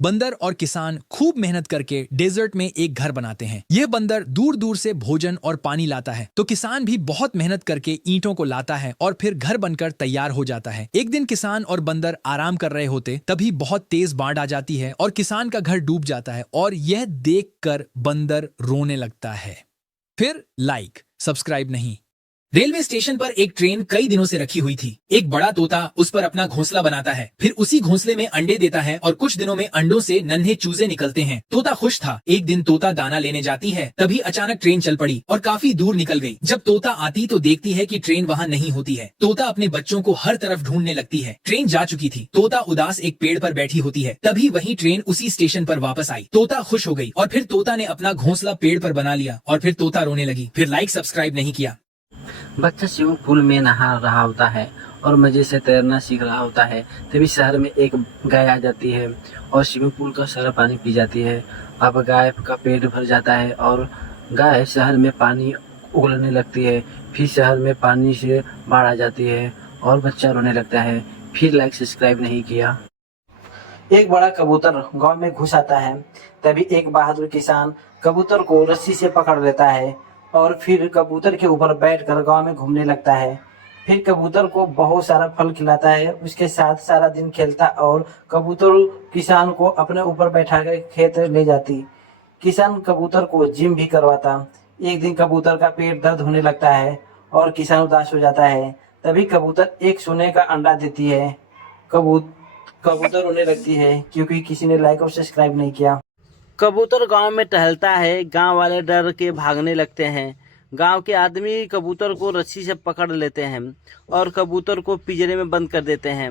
बंदर और किसान खूब मेहनत करके डेजर्ट में एक घर बनाते हैं। यह बंदर दूर दूर से भोजन और पानी लाता है, तो किसान भी बहुत मेहनत करके ईंटों को लाता है और फिर घर बनकर तैयार हो जाता है। एक दिन किसान और बंदर आराम कर रहे होते तभी बहुत तेज बाढ़ आ जाती है और किसान का घर डूब जाता है और यह देखकर बंदर रोने लगता है। फिर लाइक सब्सक्राइब नहीं। रेलवे स्टेशन पर एक ट्रेन कई दिनों से रखी हुई थी। एक बड़ा तोता उस पर अपना घोंसला बनाता है, फिर उसी घोंसले में अंडे देता है और कुछ दिनों में अंडों से नन्हे चूजे निकलते हैं। तोता खुश था। एक दिन तोता दाना लेने जाती है, तभी अचानक ट्रेन चल पड़ी और काफी दूर निकल गई। जब तोता आती तो देखती है कि ट्रेन वहाँ नहीं होती है। तोता अपने बच्चों को हर तरफ ढूंढने लगती है। ट्रेन जा चुकी थी। तोता उदास एक पेड़ पर बैठी होती है, तभी वही ट्रेन उसी स्टेशन पर वापस आई। तोता खुश हो गई और फिर तोता ने अपना घोंसला पेड़ पर बना लिया और फिर तोता रोने लगी। फिर लाइक सब्सक्राइब नहीं किया। बच्चा स्विमिंग पूल में नहा रहा होता है और मजे से तैरना सीख रहा होता है। तभी शहर में एक गाय आ जाती है और स्विमिंग पूल का सारा पानी पी जाती है। अब गाय का पेट भर जाता है और गाय शहर में पानी उगलने लगती है। फिर शहर में पानी से बाढ़ आ जाती है और बच्चा रोने लगता है। फिर लाइक सब्सक्राइब नहीं किया। एक बड़ा कबूतर गांव में घुस आता है। तभी एक बहादुर किसान कबूतर को रस्सी से पकड़ लेता है और फिर कबूतर के ऊपर बैठकर गांव में घूमने लगता है। फिर कबूतर को बहुत सारा फल खिलाता है, उसके साथ सारा दिन खेलता और कबूतर किसान को अपने ऊपर बैठा कर खेत ले जाती। किसान कबूतर को जिम भी करवाता। एक दिन कबूतर का पेट दर्द होने लगता है और किसान उदास हो जाता है। तभी कबूतर एक सोने का अंडा देती है। कबूतर रोने लगती है क्योंकि किसी ने लाइक और सब्सक्राइब नहीं किया। कबूतर गांव में टहलता है। गांव वाले डर के भागने लगते हैं। गांव के आदमी कबूतर को रस्सी से पकड़ लेते हैं और कबूतर को पिंजरे में बंद कर देते हैं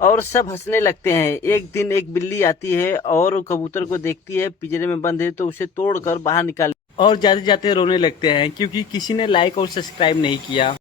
और सब हंसने लगते हैं। एक दिन एक बिल्ली आती है और कबूतर को देखती है पिंजरे में बंद है तो उसे तोड़कर बाहर निकाल और जाते जाते रोने लगते हैं क्योंकि किसी ने लाइक और सब्सक्राइब नहीं किया।